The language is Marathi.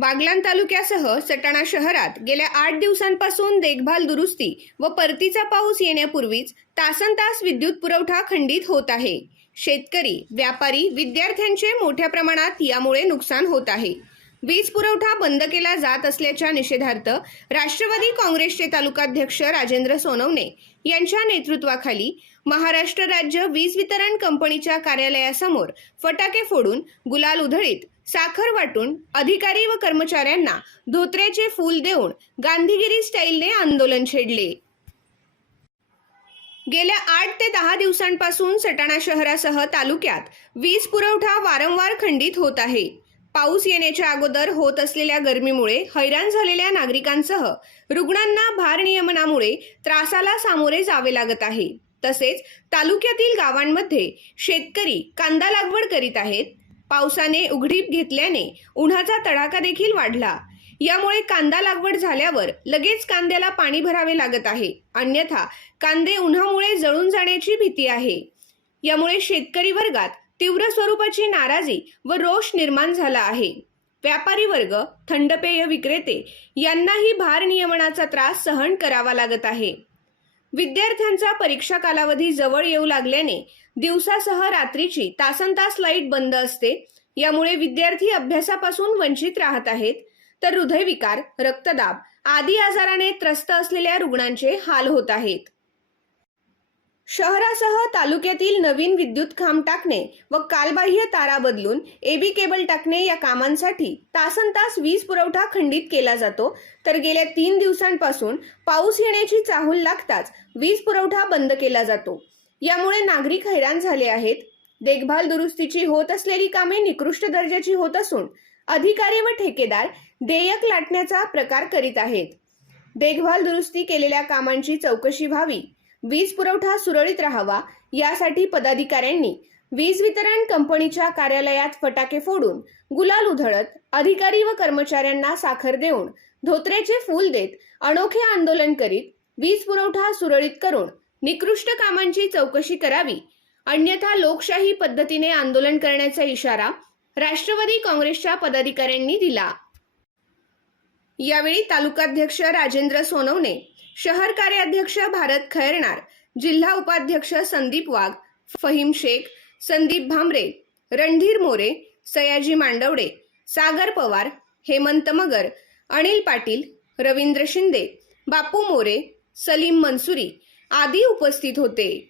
बागलाण तालुक्यासह सटाणा शहरात गेल्या आठ दिवसांपासून देखभाल दुरुस्ती व परतीचा पाऊस येण्यापूर्वीच तासन तास विद्युत पुरवठा खंडित होत आहे. शेतकरी व्यापारी विद्यार्थ्यांचे मोठ्या प्रमाणात यामुळे नुकसान होत आहे. वीज पुरवठा बंद केला जात असल्याच्या निषेधार्थ राष्ट्रवादी काँग्रेसचे तालुकाध्यक्ष राजेंद्र सोनवणे यांच्या नेतृत्वाखाली महाराष्ट्र राज्य वीज वितरण कंपनीच्या कार्यालयासमोर फटाके फोडून गुलाल उधळीत साखर वाटून अधिकारी व कर्मचाऱ्यांना धोत्र्याचे फूल देऊन गांधीगिरी स्टाईलने आंदोलन छेडले. गेल्या आठ ते दहा दिवसांपासून सटाणा शहरासह तालुक्यात वीज पुरवठा वारंवार खंडित होत आहे. पाऊस येण्याच्या अगोदर होत असलेल्या गरमीमुळे हैराण झालेल्या नागरिकांसह रुग्णांना भारनियमनामुळे त्रासाला सामोरे जावे लागत आहे. तसेच तालुक्यातील गावांमध्ये शेतकरी कांदा लागवड करीत आहेत. पावसाने उघडीप घेतल्याने उन्हाचा तडाखा देखील वाढला. यामुळे कांदा लागवड झाल्यावर लगेच कांद्याला पाणी भरावे लागत आहे. अन्यथा कांदे उन्हामुळे जळून जाण्याची भीती आहे. यामुळे शेतकरी वर्गात तीव्र स्वरूपाची नाराजी व रोष निर्माण झाला आहे. व्यापारी वर्ग थंडपेय विक्रेते यांनाही भार नियमनाचा त्रास सहन करावा लागत आहे. विद्यार्थ्यांचा परीक्षा कालावधी जवळ येऊ लागल्याने दिवसासह रात्रीची तासन तास लाइट बंद असते. यामुळे विद्यार्थी अभ्यासापासून वंचित राहत आहेत. तर हृदयविकार रक्तदाब आदी आजाराने त्रस्त असलेल्या रुग्णांचे हाल होत आहेत. शहरासह तालुक्यातील नवीन विद्युत खांब टाकणे व कालबाह्य तारा बदलून एबी केबल टाकणे या कामांसाठी तासन तास वीज पुरवठा खंडित केला जातो. तर गेल्या तीन दिवसांपासून पाऊस येण्याची चाहूल लागताच वीज पुरवठा बंद केला जातो. यामुळे नागरिक हैराण झाले आहेत. देखभाल दुरुस्तीची होत असलेली कामे निकृष्ट दर्जाची होत असून अधिकारी व ठेकेदार देयक लाटण्याचा प्रकार करीत आहेत. देखभाल दुरुस्ती केलेल्या कामांची चौकशी व्हावी वीज पुरवठा सुरळीत राहावा यासाठी पदाधिकाऱ्यांनी वीज वितरण कंपनीच्या कार्यालयात फटाके फोडून गुलाल उधळत अधिकारी व कर्मचाऱ्यांना साखर देऊन धोत्र्याचे फूल देत अनोखे आंदोलन करीत वीज पुरवठा सुरळीत करून निकृष्ट कामांची चौकशी करावी. अन्यथा लोकशाही पद्धतीने आंदोलन करण्याचा इशारा राष्ट्रवादी काँग्रेसच्या पदाधिकाऱ्यांनी दिला. यावेळी तालुकाध्यक्ष राजेंद्र सोनवणे शहर कार्याध्यक्ष भारत खैरणार जिल्हा उपाध्यक्ष संदीप वाघ फहीम शेख संदीप भांबरे रणधीर मोरे सयाजी मांडवडे सागर पवार हेमंत मगर अनिल पाटील रवींद्र शिंदे बापू मोरे सलीम मनसुरी आदी उपस्थित होते.